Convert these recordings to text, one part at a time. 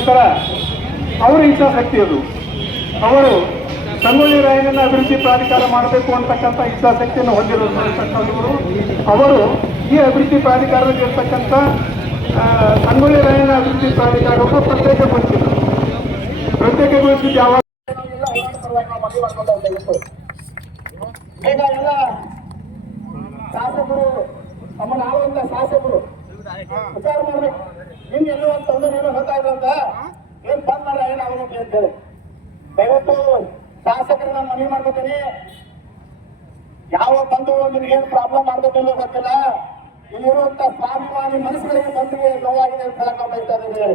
ನಂತರ ಅವರ ಇಚ್ಛಾಶಕ್ತಿ ಅದು. ಅವರು ಸಂಗೊಳ್ಳಿ ರಾಯಣ್ಣನ ಅಭಿವೃದ್ಧಿ ಪ್ರಾಧಿಕಾರ ಮಾಡಬೇಕು ಅಂತಕ್ಕಂಥ ಇಚ್ಛಾಶಕ್ತಿಯನ್ನು ಹೊಂದಿರುವರು. ಅವರು ಈ ಅಭಿವೃದ್ಧಿ ಪ್ರಾಧಿಕಾರದಲ್ಲಿ ಇರ್ತಕ್ಕಂಥ ಸಂಗೊಳ್ಳಿ ರಾಯಣ್ಣ ಅಭಿವೃದ್ಧಿ ಪ್ರಾಧಿಕಾರವನ್ನು ಪ್ರತ್ಯೇಕಗೊಳಿಸಿದ್ದು ಯಾವಾಗ ಈಗ ಎಲ್ಲ ಶಾಸಕರು ನಮ್ಮನ್ನು ಆಳುವಂತ ಶಾಸಕರು ವಿಚಾರ ಮಾಡ್ಬೇಕು. ನಿಮ್ಗೆ ಎಲ್ಲೋ ಒಂದು ತೊಂದರೆ ಏನೋ ಹೇಳ್ತಾ ಇದ್ರಂತ ಏನ್ ಬಂದ್ ಮಾಡ್ರ ಏನಾಗುತ್ತೆ ಅಂತ ಹೇಳಿ ದಯವಿಟ್ಟು ಶಾಸಕರು ನಾನು ಮನವಿ ಮಾಡ್ಕೊತೀನಿ. ಯಾವ ಬಂಧುಗಳು ನಿಮ್ಗೇನು ಪ್ರಾಬ್ಲಮ್ ಮಾಡ್ಬೇಕಿಲ್ಲೋ ಗೊತ್ತಿಲ್ಲ. ಇಲ್ಲಿರುವಂತ ಸ್ವಾಭಿಮಾನಿ ಮನಸ್ಸುಗಳಿಗೆ ಬಂದಿಗೆ ನೋವಾಗಿದೆ ಅಂತ ಹೇಳಕ್ ಬಯಸ್ತಾ ಇದ್ದೀನಿ.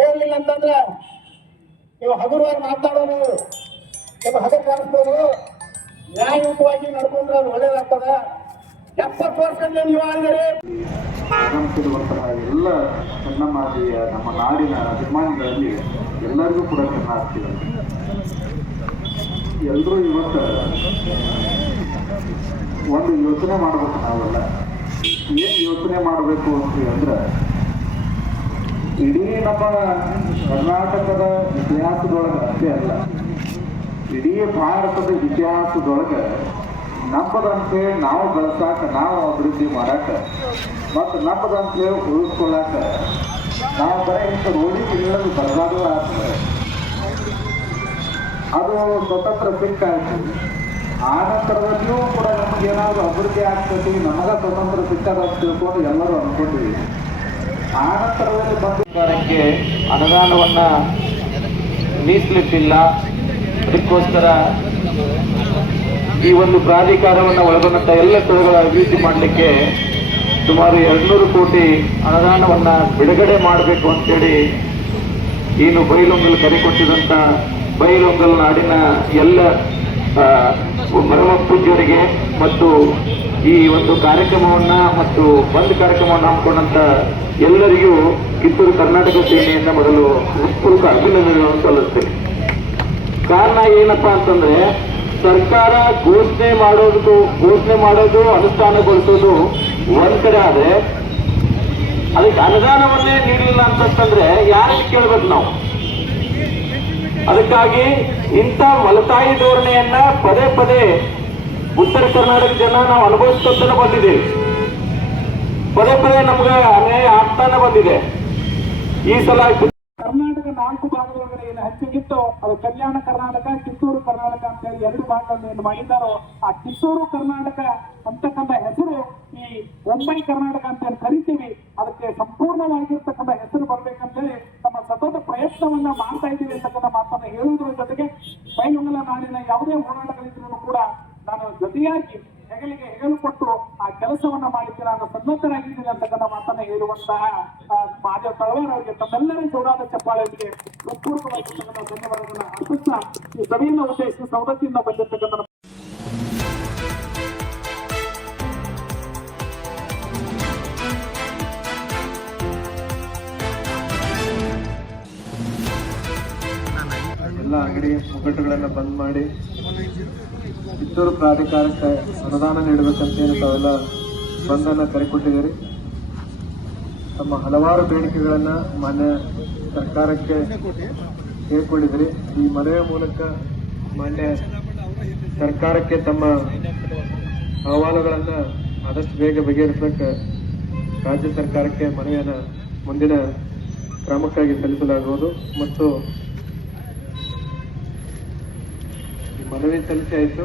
ಹೇಳಲಿಲ್ಲ ಅಂತಂದ್ರೆ ನೀವು ಹಗುರವಾಗಿ ಮಾತಾಡೋದು ನಿಮ್ಮ ಹಗರು ಕಾಣಿಸ್ಬೋದು. ನ್ಯಾಯಯುತವಾಗಿ ನಡ್ಕೊಂಡ್ರೆ ಅದು ಒಳ್ಳೇದಾಗ್ತದೆ. 70% ನೀವು ಆಗಿದರೆ ಎಲ್ಲ ನನ್ನ ಮಾದರಿಯ ನಮ್ಮ ನಾಡಿನ ಅಭಿಮಾನಿಗಳಲ್ಲಿ ಎಲ್ಲರಿಗೂ ಕೂಡ ಕನ್ನ ಆಗ್ತಿದೆ. ಎಲ್ಲರೂ ಇವತ್ತು ಒಂದು ಯೋಚನೆ ಮಾಡಬೇಕು. ನಾವೆಲ್ಲ ಏನು ಯೋಚನೆ ಮಾಡಬೇಕು ಅಂದ್ರೆ ಇಡೀ ನಮ್ಮ ಕರ್ನಾಟಕದ ಇತಿಹಾಸದೊಳಗೆ ಅಷ್ಟೇ ಅಲ್ಲ, ಇಡೀ ಭಾರತದ ಇತಿಹಾಸದೊಳಗೆ ನಮ್ಮದಂತೆ ನಾವು ಬೆಳೆಸಾಕ, ನಾವು ಅಭಿವೃದ್ಧಿ ಮಾಡಾಕ ಮತ್ತು ನಮ್ಮದಂತೆ ಉಳಿಸ್ಕೊಳ್ಳಾಕ ನಾವು ಬರೀ ಇಂಥ ರೋಡಿಗೆ ಇಲ್ಲದು ಬರಬಾರ್ದು ಆಗ್ತದೆ. ಅದು ಸ್ವತಂತ್ರ ಸಿಕ್ಕಾಯ್ತು. ಆ ನಂತರದಲ್ಲಿಯೂ ಕೂಡ ನಮಗೇನಾದರೂ ಅಭಿವೃದ್ಧಿ ಆಗ್ತದೆ, ನಮಗ ಸ್ವತಂತ್ರ ಸಿಕ್ಕದ ಅಂತ ತಿಳ್ಕೊಂಡು ಎಲ್ಲರೂ ಅಂದ್ಕೊಂಡಿವಿ. ಆ ನಂತರದಲ್ಲಿ ಸರ್ಕಾರಕ್ಕೆ ಅನುದಾನವನ್ನ ಮೀಸಲಿಟ್ಟಿಲ್ಲ. ಅದಕ್ಕೋಸ್ಕರ ಈ ಒಂದು ಪ್ರಾಧಿಕಾರವನ್ನು ಒಳಗೊಂಡಂತ ಎಲ್ಲ ಸ್ಥಳಗಳ ಅಭಿವೃದ್ಧಿ ಮಾಡಲಿಕ್ಕೆ ಸುಮಾರು 200 ಕೋಟಿ ಅನುದಾನವನ್ನ ಬಿಡುಗಡೆ ಮಾಡಬೇಕು ಅಂತೇಳಿ ಏನು ಬೈಲೊಂಗಲ್ ಕರೆ ಕೊಟ್ಟಿದಂತ ಬೈಲೊಂಗಲ್ ನಾಡಿನ ಎಲ್ಲ ಪರಮ ಪೂಜ್ಯರಿಗೆ ಮತ್ತು ಈ ಒಂದು ಕಾರ್ಯಕ್ರಮವನ್ನ ಮತ್ತು ಬಂದ್ ಕಾರ್ಯಕ್ರಮವನ್ನು ಹಮ್ಮಿಕೊಂಡಂತ ಎಲ್ಲರಿಗೂ ಕಿತ್ತೂರು ಕರ್ನಾಟಕ ಸೇನೆಯಿಂದ ಮೊದಲು ಹೃತ್ಪೂರ್ವಕ ಅಭಿನಂದನೆಗಳನ್ನು ಸಲ್ಲಿಸ್ತೇನೆ. ಕಾರಣ ಏನಪ್ಪಾ ಅಂತಂದ್ರೆ ಸರ್ಕಾರ ಘೋಷಣೆ ಮಾಡೋದು ಅನುಷ್ಠಾನಗೊಳಿಸೋದು ಒಂದ್ ಕಡೆ ಆದ್ರೆ ಅದಕ್ಕೆ ಅನುದಾನವನ್ನೇ ನೀಡಲಿಲ್ಲ ಅಂತಂದ್ರೆ ಯಾರಿಗೆ ಕೇಳ್ಬೇಕು ನಾವು? ಅದಕ್ಕಾಗಿ ಇಂಥ ಮಲತಾಯಿ ಧೋರಣೆಯನ್ನ ಪದೇ ಪದೇ ಉತ್ತರ ಕರ್ನಾಟಕ ಜನ ನಾವು ಅನುಭವಿಸ್ಕೊತಾನೆ ಬಂದಿದ್ದೇವೆ. ಪದೇ ಪದೇ ನಮ್ಗೆ ಅನ್ಯಾಯ ಆಗ್ತಾನೆ ಬಂದಿದೆ. ಈ ಸಲ ಕರ್ನಾಟಕ 4 ಭಾಗದೊಳಗಡೆ ಏನು ಹಂಚಿಗಿತ್ತು ಅದು ಕಲ್ಯಾಣ ಕರ್ನಾಟಕ, ಕಿತ್ತೂರು ಕರ್ನಾಟಕ ಅಂತ ಹೇಳಿ 2 ಭಾಗಗಳನ್ನು ಏನು ಮಾಡಿದ್ದಾರೋ ಆ ಕಿತ್ತೂರು ಕರ್ನಾಟಕ ಅಂತಕ್ಕಂಥ ಹೆಸರು ಈ ಮುಂಬೈ ಕರ್ನಾಟಕ ಅಂತ ಏನು ಕರಿತೀವಿ ಅದಕ್ಕೆ ಸಂಪೂರ್ಣವಾಗಿರ್ತಕ್ಕಂಥ ಹೆಸರು ಬರ್ಬೇಕಂತೇಳಿ ನಮ್ಮ ಸತತ ಪ್ರಯತ್ನವನ್ನ ಮಾಡ್ತಾ ಇದ್ದೀವಿ ಅಂತಕ್ಕಂಥ ಮಾತನ್ನ ಹೇಳುವುದರ ಜೊತೆಗೆ ಬೈಲೊಂಗಲ ನಾಡಿನ ಯಾವುದೇ ಹೋರಾಟಗಳಿದ್ರೂ ಕೂಡ ನಾನು ಜೊತೆಯಾಗಿ ಹೆಗಲಿಗೆ ಹೆಗಲು ಕೊಟ್ಟು ಆ ಕೆಲಸವನ್ನ ಮಾಡಲಿಕ್ಕೆ ನಾನು ಸನ್ನದ್ಧರಾಗಿದ್ದೀನಿ ಅಂತಕ್ಕಂಥ ಮಾತನ್ನ ಹೇಳುವಂತಹ ಮಾಜಿ ತಳವಾರ ಅವರಿಗೆ ತಮ್ಮೆಲ್ಲರ ಜೋರಾದ ಚಪ್ಪಾಳೆಗೆ ಹೃತ್ಪೂರ್ವಕವಾಗಿರ್ತಕ್ಕಂಥ ಧನ್ಯವಾದಗಳನ್ನ ಅರ್ಪಿಸ್ತಾ ಈ ಸಭೆಯನ್ನು ಉದ್ದೇಶಿಸಿ ಸವದತ್ತಿಯಿಂದ ಬಂದಿರ್ತಕ್ಕಂಥ ಎಲ್ಲ ಅಂಗಡಿ ಮುಗ್ಗಟ್ಟುಗಳನ್ನು ಬಂದ್ ಮಾಡಿ ಕಿತ್ತೂರು ಪ್ರಾಧಿಕಾರಕ್ಕೆ ಅನುದಾನ ನೀಡಬೇಕಂತೇಳಿ ತಾವೆಲ್ಲ ಬಂದನ್ನ ಕರೆಕೊಟ್ಟಿದ್ದೀರಿ. ತಮ್ಮ ಹಲವಾರು ಬೇಡಿಕೆಗಳನ್ನ ಮಾನ್ಯ ಸರ್ಕಾರಕ್ಕೆ ಹೇಳ್ಕೊಂಡಿದ್ರಿ. ಈ ಮನವಿಯ ಮೂಲಕ ಮಾನ್ಯ ಸರ್ಕಾರಕ್ಕೆ ತಮ್ಮ ಅಹವಾಲುಗಳನ್ನ ಆದಷ್ಟು ಬೇಗ ಬಗೆಹರಿಸಕ್ಕೆ ರಾಜ್ಯ ಸರ್ಕಾರಕ್ಕೆ ಮನವಿಯನ್ನು ಮುಂದಿನ ಕ್ರಮಕ್ಕಾಗಿ ಸಲ್ಲಿಸಲಾಗುವುದು. ಮತ್ತು ಮನವಿ ಸಲ್ಲಿಸಿ ಆಯಿತು.